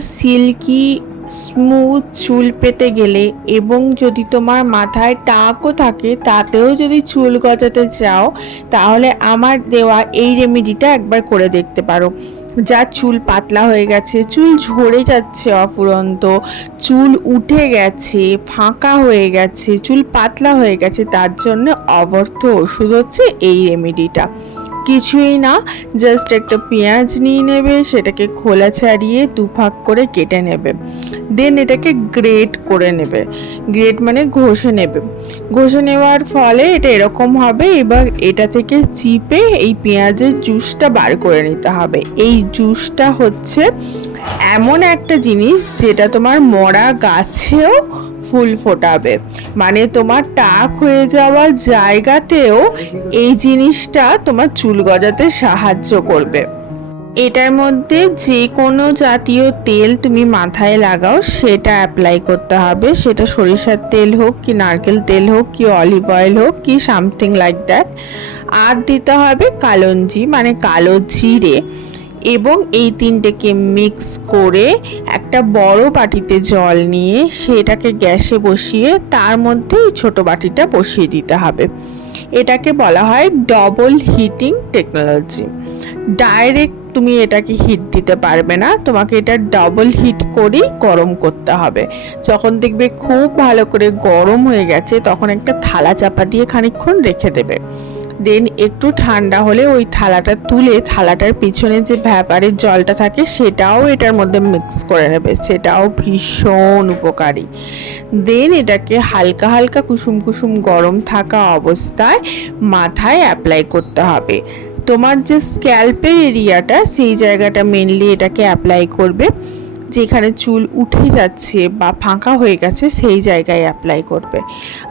Silky smooth চুল পেতে গেলে এবং যদি তোমার মাথায় টাকও থাকে, তাতেও যদি চুল গজাতে চাও, তাহলে আমার দেওয়া এই রেমেডিটা একবার করে দেখতে পারো। যা চুল পাতলা হয়ে গেছে, চুল ঝরে যাচ্ছে অফুরন্ত, চুল উঠে গেছে, ফাঁকা হয়ে গেছে, চুল পাতলা হয়ে গেছে, তার জন্য অবর্থ ওষুধ হচ্ছে এই রেমেডিটা কিছুই না জাস্ট একটা পেঁয়াজ নিয়ে নেবে, সেটাকে খোলা ছাড়িয়ে দুভাগ করে কেটে নেবে। দেন এটাকে গ্রেট করে নেবে। গ্রেট মানে ঘষে নেবে। ঘষে নেওয়ার ফলে এটা এরকম হবে, এবার এটা থেকে চিপে এই পেঁয়াজের জুসটা বার করে নিতে হবে। এই জুসটা হচ্ছে এমন একটা জিনিস, যেটা তোমার মরা গাছেও ফুল ফোটাবে। মানে তোমার টাক হয়ে যাওয়ার জায়গাতেও এই জিনিসটা তোমার চুল গজাতে সাহায্য করবে। এটার মধ্যে যে কোনো জাতীয় তেল তুমি মাথায় লাগাও, সেটা অ্যাপ্লাই করতে হবে। সেটা সরিষার তেল হোক কি নারকেল তেল হোক কি অলিভ অয়েল হোক কি সামথিং লাইক দ্যাট আর দিতে হবে কালঞ্জি মানে কালো জিরে। এবং এই তিনটেকে মিক্স করে একটা বড় বাটিতে জল নিয়ে সেটাকে গ্যাসে বসিয়ে তার মধ্যে এই ছোটো বাটিটা বসিয়ে দিতে হবে। এটাকে বলা হয় ডবল হিটিং টেকনোলজি ডাইরেক্ট তুমি এটাকে হিট দিতে পারবে না, তোমাকে এটা ডাবল হিট করেই গরম করতে হবে। যখন দেখবে খুব ভালো করে গরম হয়ে গেছে, তখন একটা থালা চাপা দিয়ে খানিকক্ষণ রেখে দেবে। দেন একটু ঠান্ডা হলে ওই থালাটা তুলে থালাটার পিছনে যে ভ্যাপারের জলটা থাকে সেটাও এটার মধ্যে মিক্স করে নেবে। সেটাও ভীষণ উপকারী। দেন এটাকে হালকা হালকা কুসুম কুসুম গরম থাকা অবস্থায় মাথায় অ্যাপ্লাই করতে হবে। তোমার যে স্ক্যাল্পের এরিয়াটা সেই জায়গাটা মেনলি এটাকে অ্যাপ্লাই করবে। যেখানে চুল উঠে যাচ্ছে বা ফাঁকা হয়ে গেছে, সেই জায়গায় অ্যাপ্লাই করবে।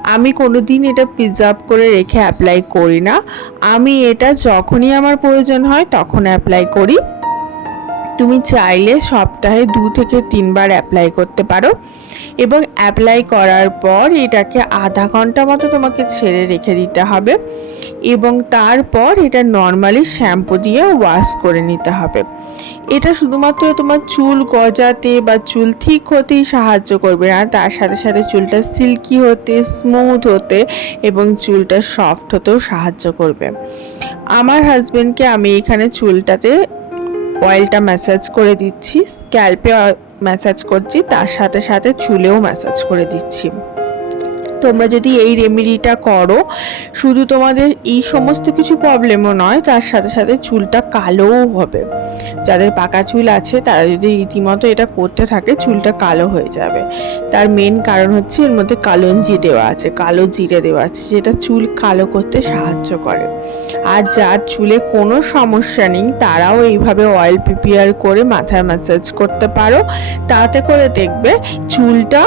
আমি কোনো দিন এটা প্রিজার্ভ করে রেখে অ্যাপ্লাই করি না। আমি এটা যখনই আমার প্রয়োজন হয় তখন অ্যাপ্লাই করি। তুমি চাইলে সপ্তাহে দু থেকে তিনবার অ্যাপ্লাই করতে পারো এবং অ্যাপ্লাই করার পর এটাকে আধা ঘণ্টা মতো তোমাকে ছেড়ে রেখে দিতে হবে এবং তারপর এটা নর্মালি শ্যাম্পু দিয়ে ওয়াশ করে নিতে হবে। এটা শুধুমাত্র তোমার চুল গজাতে বা চুল ঠিক হতেই সাহায্য করবে না, তার সাথে সাথে চুলটা সিল্কি হতে স্মুথ হতে এবং চুলটা সফট হতেও সাহায্য করবে। আমার হাজব্যান্ডকে আমি এখানে চুলটাতে অয়েলটা ম্যাসাজ করে দিচ্ছি স্ক্যাল্পে ম্যাসাজ করছি তার সাথে সাথে চুলেও ম্যাসাজ করে দিচ্ছি। তোমরা যদি এই রেমেডিটা করো, শুধু তোমাদের এই সমস্ত কিছু প্রবলেমও নয়, তার সাথে সাথে চুলটা কালোও হবে। যাদের পাকা চুল আছে, তারা যদি রীতিমতো এটা করতে থাকে, চুলটা কালো হয়ে যাবে। তার মেন কারণ হচ্ছে এর মধ্যে কালঞ্জি দেওয়া আছে, কালো জিরে দেওয়া আছে, যেটা চুল কালো করতে সাহায্য করে। আর যার চুলে কোনো সমস্যা নেই, তারাও এইভাবে অয়েল প্রিপেয়ার করে মাথায় ম্যাসাজ করতে পারো। তাতে করে দেখবে চুলটা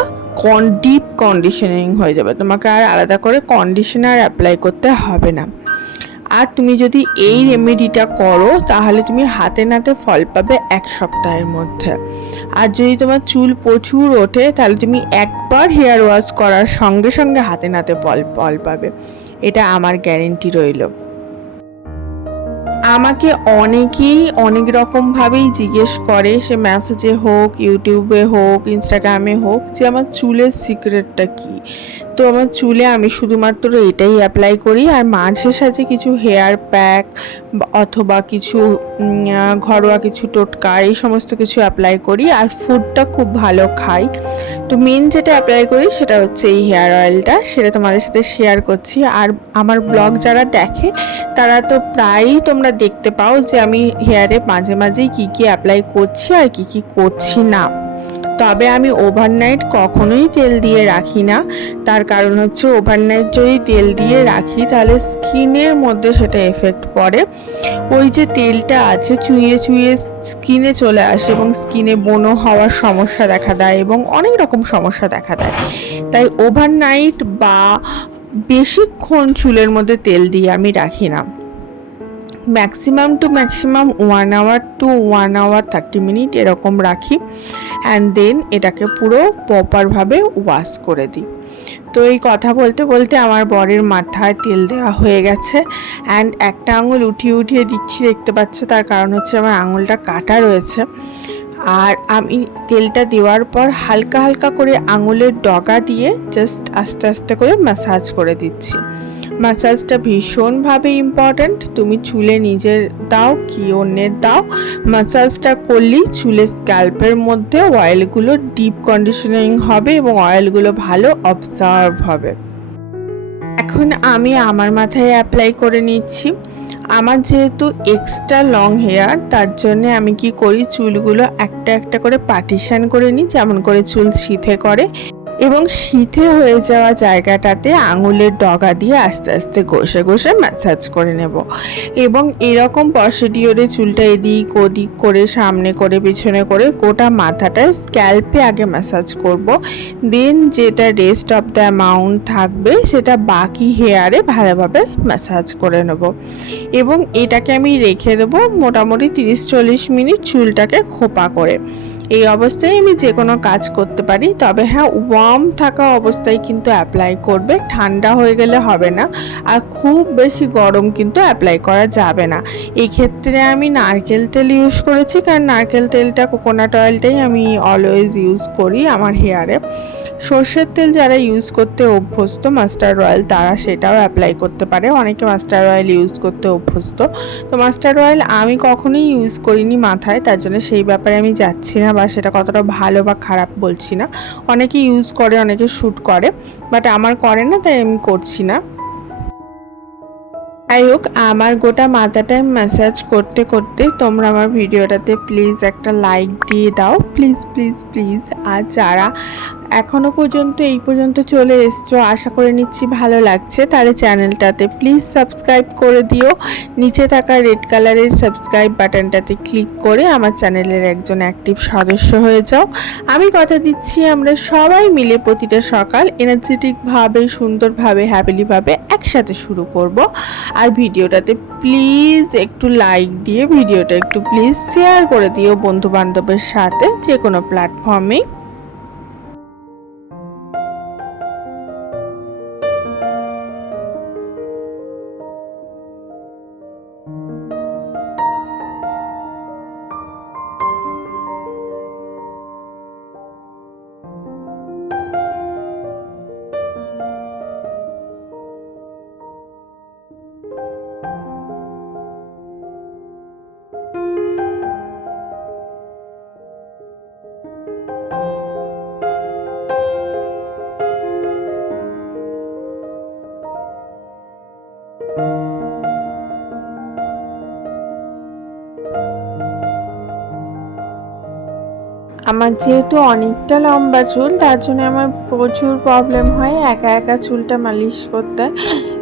ডিপ কন্ডিশনিং হয়ে যাবে। তোমাকে আর আলাদা করে কন্ডিশনার অ্যাপ্লাই করতে হবে না। আর তুমি যদি এই রেমেডিটা করো, তাহলে তুমি হাতে নাতে ফল পাবে এক সপ্তাহের মধ্যে। আর যদি তোমার চুল প্রচুর ওঠে, তাহলে তুমি একবার হেয়ার ওয়াশ করার সঙ্গে সঙ্গে হাতে নাতে ফল ফল পাবে। এটা আমার গ্যারেন্টি রইল। আমাকে অনেকেই অনেক রকমভাবেই জিজ্ঞেস করে, সে মেসেজে হোক ইউটিউবে হোক ইনস্টাগ্রামে হোক, যে আমার চুলের সিক্রেটটা কী? তো আমার চুলে আমি শুধুমাত্র এটাই অ্যাপ্লাই করি। আর মাঝে সাঝে কিছু হেয়ার প্যাক অথবা কিছু ঘরোয়া কিছু টোটকা এই সমস্ত কিছু অ্যাপ্লাই করি আর ফুডটা খুব ভালো খাই। তো মেন যেটা অ্যাপ্লাই করি সেটা হচ্ছে এই হেয়ার অয়েলটা সেটা তোমাদের সাথে শেয়ার করছি। আর আমার ব্লগ যারা দেখে, তারা তো প্রায়ই তোমরা দেখতে পাও যে আমি হেয়ারে মাঝে মাঝেই কী কী অ্যাপ্লাই করছি আর কী কী করছি না। তবে আমি ওভারনাইট কখনোই তেল দিয়ে রাখি না। তার কারণ হচ্ছে ওভারনাইট যদি তেল দিয়ে রাখি, তাহলে স্কিনের মধ্যে সেটা এফেক্ট পড়ে। ওই যে তেলটা আছে চুইয়ে চুইয়ে স্কিনে চলে আসে এবং স্কিনে বনো হওয়ার সমস্যা দেখা দেয় এবং অনেক রকম সমস্যা দেখা দেয়। তাই ওভারনাইট বা বেশিক্ষণ চুলের মধ্যে তেল দিয়ে আমি রাখি না। Maximum to maximum one hour to one hour thirty minute এরকম রাখি। অ্যান্ড দেন এটাকে পুরো প্রপারভাবে ওয়াশ করে দিই। তো এই কথা বলতে বলতে আমার বরের মাথায় তেল দেওয়া হয়ে গেছে অ্যান্ড একটা আঙুল উঠিয়ে উঠিয়ে দিচ্ছি, দেখতে পাচ্ছ তার কারণ হচ্ছে আমার আঙুলটা কাটা রয়েছে। আর আমি তেলটা দেওয়ার পর হালকা হালকা করে আঙুলের ডগা দিয়ে জাস্ট আস্তে আস্তে করে ম্যাসাজ করে দিচ্ছি। ম্যাসাজটা ভীষণভাবে ইম্পর্ট্যান্ট তুমি চুলে নিজের দাও, কি অন্যের দাও। ম্যাসাজটা করলেই চুলের স্ক্যাল্পের মধ্যে অয়েলগুলো ডিপ কন্ডিশনিং হবে এবং অয়েলগুলো ভালো অবজার্ভ হবে। এখন আমি আমার মাথায় অ্যাপ্লাই করে নিচ্ছি। আমার যেহেতু এক্সট্রা লং হেয়ার তার জন্য আমি কি করি? চুলগুলো একটা একটা করে পার্টিশান করে নিই, যেমন করে চুল শীতে করে। এবং শীতে হয়ে যাওয়া জায়গাটাতে আঙুলের ডগা দিয়ে আস্তে আস্তে ঘষে ঘষে ম্যাসাজ করে নেব। এবং এরকম প্রসিডিওরে চুলটা এদিক ওদিক করে, সামনে করে, পিছনে করে গোটা মাথাটায় স্ক্যাল্পে আগে ম্যাসাজ করব। দেন যেটা রেস্ট অফ দ্য অ্যামাউন্ট থাকবে, সেটা বাকি হেয়ারে ভালোভাবে ম্যাসাজ করে নেব। এবং এটাকে আমি রেখে দেবো মোটামুটি তিরিশ চল্লিশ মিনিট চুলটাকে খোপা করে। এই অবস্থায় আমি যে কোনো কাজ করতে পারি। তবে হ্যাঁ ওয়ার্ম থাকা অবস্থায় কিন্তু অ্যাপ্লাই করবে। ঠান্ডা হয়ে গেলে হবে না। আর খুব বেশি গরম কিন্তু অ্যাপ্লাই করা যাবে না। এই ক্ষেত্রে আমি নারকেল তেল ইউজ করেছি। কারণ নারকেল তেলটা কোকোনাট অয়েলটাই আমি অলওয়েজ ইউজ করি আমার হেয়ারে সর্ষের তেল যারা ইউজ করতে অভ্যস্ত মাস্টার্ড অয়েল তারা সেটাও অ্যাপ্লাই করতে পারে। অনেকে মাস্টার্ড অয়েল ইউজ করতে অভ্যস্ত। তো মাস্টার্ড অয়েল আমি কখনোই ইউজ করিনি মাথায়, তার জন্য সেই ব্যাপারে আমি যাচ্ছি না বা সেটা কতটা ভালো বা খারাপ বলছি না। অনেকে ইউজ করে, অনেকে শ্যুট করে বাট আমার করে না, তাই আমি করছি না। যাই হোক, আমার গোটা মাথাটায় ম্যাসাজ করতে করতে তোমরা আমার ভিডিওটাতে প্লিজ একটা লাইক দিয়ে দাও। প্লিজ প্লিজ প্লিজ আর যারা এখনও পর্যন্ত, এই পর্যন্ত চলে এসছো। আশা করে নিচ্ছি ভালো লাগছে তাহলে চ্যানেলটাতে। প্লিজ সাবস্ক্রাইব করে দিও। নিচে থাকা রেড কালারের সাবস্ক্রাইব বাটনটাতে ক্লিক করে আমার চ্যানেলের একজন অ্যাক্টিভ সদস্য হয়ে যাও। আমি কথা দিচ্ছি আমরা সবাই মিলে প্রতিটা সকাল এনার্জেটিকভাবে সুন্দরভাবে হ্যাপিলিভাবে একসাথে শুরু করব। আর ভিডিওটাতে প্লিজ একটু লাইক দিয়ে, ভিডিওটা একটু প্লিজ শেয়ার করে দিও বন্ধু বান্ধবের সাথে যে কোনো প্ল্যাটফর্মেই আমার যেহেতু অনেকটা লম্বা চুল, তার জন্য আমার প্রচুর প্রবলেম হয় একা একা চুলটা মালিশ করতে।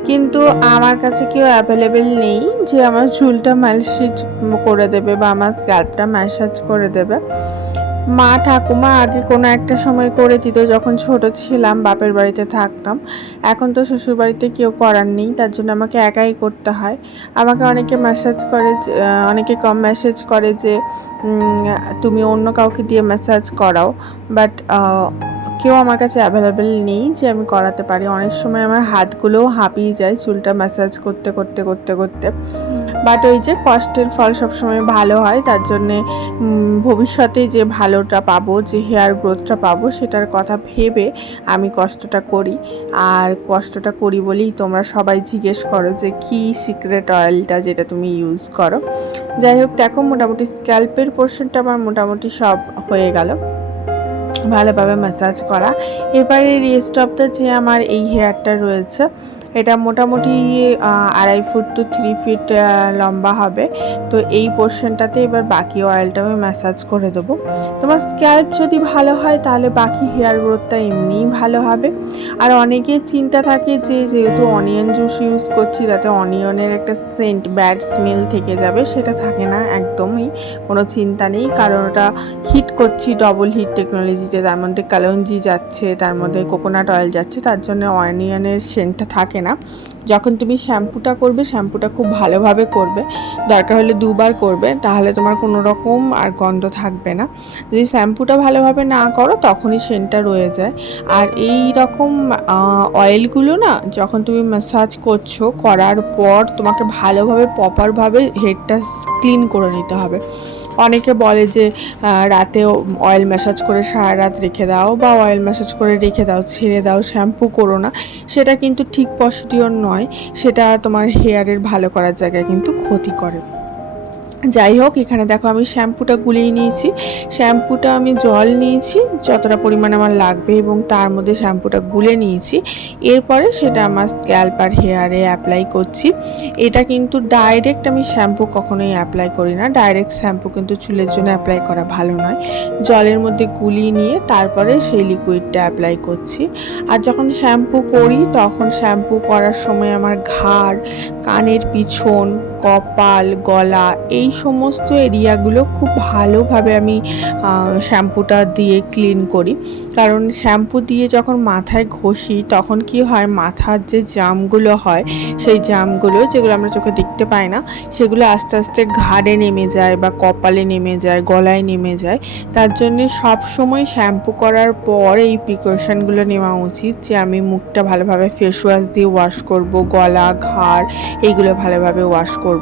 কিন্তু আমার কাছে কেউ অ্যাভেলেবেল নেই যে আমার চুলটা মালিশ করে দেবে বা আমার স্ক্যাল্পটা ম্যাসাজ করে দেবে। মা ঠাকুমা আগে কোনো একটা সময় করে দিত, যখন ছোট ছিলাম, বাপের বাড়িতে থাকতাম। এখন তো শ্বশুর বাড়িতে কেউ করার নেই, তার জন্য আমাকে একাই করতে হয়। আমাকে অনেকে ম্যাসাজ করে অনেকে কম ম্যাসেজ করে যে তুমি অন্য কাউকে দিয়ে ম্যাসাজ করাও। বাট কেউ আমার কাছে অ্যাভেলেবেল নেই যে আমি করাতে পারি। অনেক সময় আমার হাতগুলোও হাঁপিয়ে যায় চুলটা ম্যাসাজ করতে করতে করতে করতে। বাট ওই যে কষ্টের ফল সবসময় ভালো হয়, তার জন্যে ভবিষ্যতে যে ভালোটা পাবো, যে হেয়ার গ্রোথটা পাবো, সেটার কথা ভেবে আমি কষ্টটা করি। আর কষ্টটা করি বলেই তোমরা সবাই জিজ্ঞেস করো যে কি সিক্রেট অয়েলটা যেটা তুমি ইউজ করো। যাই হোক, দেখো মোটামুটি স্ক্যাল্পের পোর্শনটা আমার মোটামুটি সব হয়ে গেল। ভালোভাবে ম্যাসাজ করা। এবারে রেস্ট অফ দ্য যে আমার এই হেয়ারটা রয়েছে এটা মোটামুটি আড়াই ফুট টু থ্রি ফিট লম্বা হবে। তো এই পোর্শনটাতে এবার বাকি অয়েলটা আমি ম্যাসাজ করে দেবো। তোমার স্ক্যাল্প যদি ভালো হয়, তাহলে বাকি হেয়ার গ্রোথটা এমনিই ভালো হবে। আর অনেকে চিন্তা থাকে যে, যেহেতু অনিয়ন জুস ইউজ করছি, তাতে অনিয়নের একটা সেন্ট ব্যাড স্মেল থেকে যাবে, সেটা থাকে না একদমই। কোনো চিন্তা নেই, কারণ ওটা হিট করছি ডবল হিট টেকনোলজিতে তার মধ্যে কালঞ্জি যাচ্ছে, তার মধ্যে কোকোনাট অয়েল যাচ্ছে, তার জন্য অনিয়নের সেন্টটা থাকে না। যখন তুমি শ্যাম্পুটা করবে, শ্যাম্পুটা খুব ভালোভাবে করবে। দরকার হলে দুবার করবে, তাহলে তোমার কোনো রকম আর গন্ধ থাকবে না। যদি শ্যাম্পুটা ভালোভাবে না করো, তখনই সেন্টটা রয়ে যায়। আর এই রকম অয়েলগুলো না, যখন তুমি ম্যাসাজ করছ, করার পর তোমাকে ভালোভাবে প্রপারভাবে হেডটা ক্লিন করে নিতে হবে। অনেকে বলে যে রাতে অয়েল ম্যাসাজ করে সারা রাত রেখে দাও বা অয়েল ম্যাসাজ করে রেখে দাও, ছেড়ে দাও শ্যাম্পু করো না। সেটা কিন্তু ঠিক পসিডিওর নয়, সেটা তোমার হেয়ারের ভালো করার জায়গায় কিন্তু ক্ষতি করে। যাই হোক, এখানে দেখো আমি শ্যাম্পুটা গুলিয়ে নিয়েছি। শ্যাম্পুটা আমি জল নিয়েছি, যতটা পরিমাণ আমার লাগবে এবং তার মধ্যে শ্যাম্পুটা গুলে নিয়েছি। এরপরে সেটা আমার স্ক্যাল্প আর হেয়ারে অ্যাপ্লাই করছি। এটা কিন্তু ডাইরেক্ট আমি শ্যাম্পু কখনোই অ্যাপ্লাই করি না। ডাইরেক্ট শ্যাম্পু কিন্তু চুলের জন্য অ্যাপ্লাই করা ভালো নয়। জলের মধ্যে গুলিয়ে নিয়ে তারপরে সেই লিকুইডটা অ্যাপ্লাই করছি। আর যখন শ্যাম্পু করি, তখন শ্যাম্পু করার সময় আমার ঘাড়, কানের পিছন কপাল, গলা এই সমস্ত এরিয়াগুলো খুব ভালোভাবে আমি শ্যাম্পুটা দিয়ে ক্লিন করি। কারণ শ্যাম্পু দিয়ে যখন মাথায় ঘষি তখন কি হয়, মাথার যে জামগুলো হয়, সেই জামগুলো যেগুলো আমরা চোখে দেখতে পাই না, সেগুলো আস্তে আস্তে ঘাড়ে নেমে যায় বা কপালে নেমে যায়, গলায় নেমে যায়। তার জন্য সব সময় শ্যাম্পু করার পর এই প্রিকশনগুলো নেওয়া উচিত যে আমি মুখটা ভালোভাবে ফেস ওয়াশ দিয়ে ওয়াশ করব, গলা, ঘাড় এইগুলো ভালোভাবে ওয়াশ করব।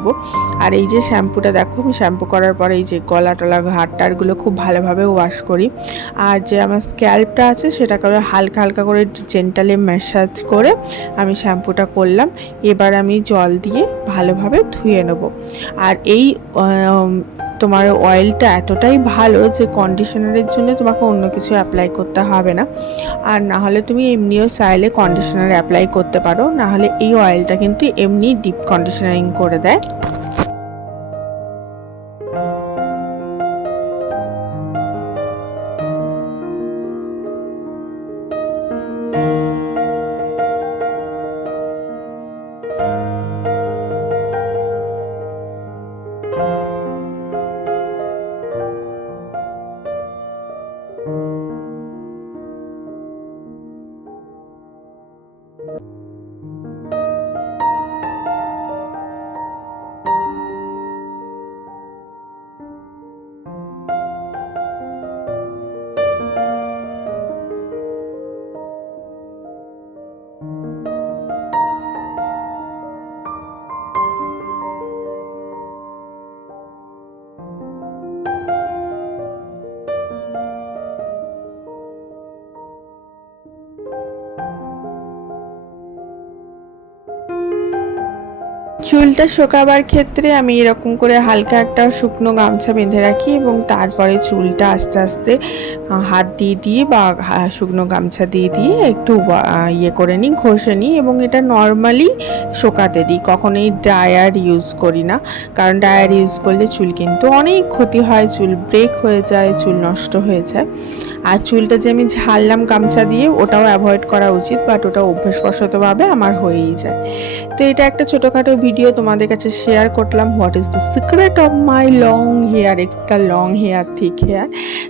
আর এই যে শ্যাম্পুটা দেখো, আমি শ্যাম্পু করার পরে এই যে গলা টলা ঘাড় টাড়গুলো খুব ভালোভাবে ওয়াশ করি। আর যে আমার স্ক্যাল্পটা আছে সেটা করে হালকা হালকা করে জেন্টালে ম্যাসাজ করে আমি শ্যাম্পুটা করলাম। এবার আমি জল দিয়ে ভালোভাবে ধুয়ে নেব। আর এই তোমার অয়েলটা এতটাই ভালো যে কন্ডিশনারের জন্য তোমাকে অন্য কিছু অ্যাপ্লাই করতে হবে না। আর না হলে তুমি এমনিও চাইলে কন্ডিশনার অ্যাপ্লাই করতে পারো। না হলে এই অয়েলটা কিন্তু এমনি ডিপ কন্ডিশনারিং করে দেয়। все. চুলটা শোকাবার ক্ষেত্রে আমি এরকম করে হালকা একটা শুকনো গামছা বেঁধে রাখি এবং তারপরে চুলটা আস্তে আস্তে হাত দিয়ে দিয়ে বা শুকনো গামছা দিয়ে দিয়ে একটু ইয়ে করে নিই, ঘষে নিই এবং এটা নর্মালি শোকাতে দিই। কখনোই ড্রায়ার ইউজ করি না। কারণ ড্রায়ার ইউজ করলে চুল কিন্তু অনেক ক্ষতি হয়, চুল ব্রেক হয়ে যায়, চুল নষ্ট হয়ে যায়। আর চুলটা যে আমি ঝাড়লাম গামছা দিয়ে, ওটাও অ্যাভয়েড করা উচিত, বাট ওটা অভ্যাসবশতভাবে আমার হয়েই যায়। তো এটা একটা ছোটোখাটো ভিডিও তোমাদের কাছে শেয়ার করলাম what is the secret of my long hair extra long hair thick hair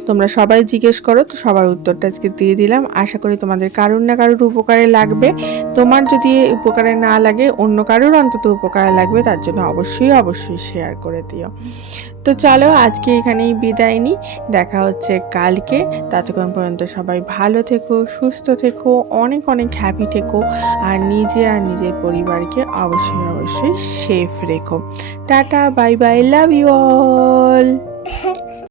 তোমরা সবাই জিজ্ঞেস করো, তো সবার উত্তরটা আজকে দিয়ে দিলাম। আশা করি তোমাদের কারুর না কারুর উপকারে লাগবে। তোমার যদি উপকারে না লাগে, অন্য কারুর অন্তত উপকারে লাগবে, তার জন্য অবশ্যই অবশ্যই শেয়ার করে দিও। তো চলো আজকে এখানেই বিদায় নিই। দেখা হচ্ছে কালকে। ততক্ষণ পর্যন্ত সবাই ভালো থেকো, সুস্থ থেকো, অনেক অনেক হ্যাপি থেকো আর নিজে আর নিজের পরিবারকে অবশ্যই অবশ্যই সেফ রেখো। Tata bye bye love you all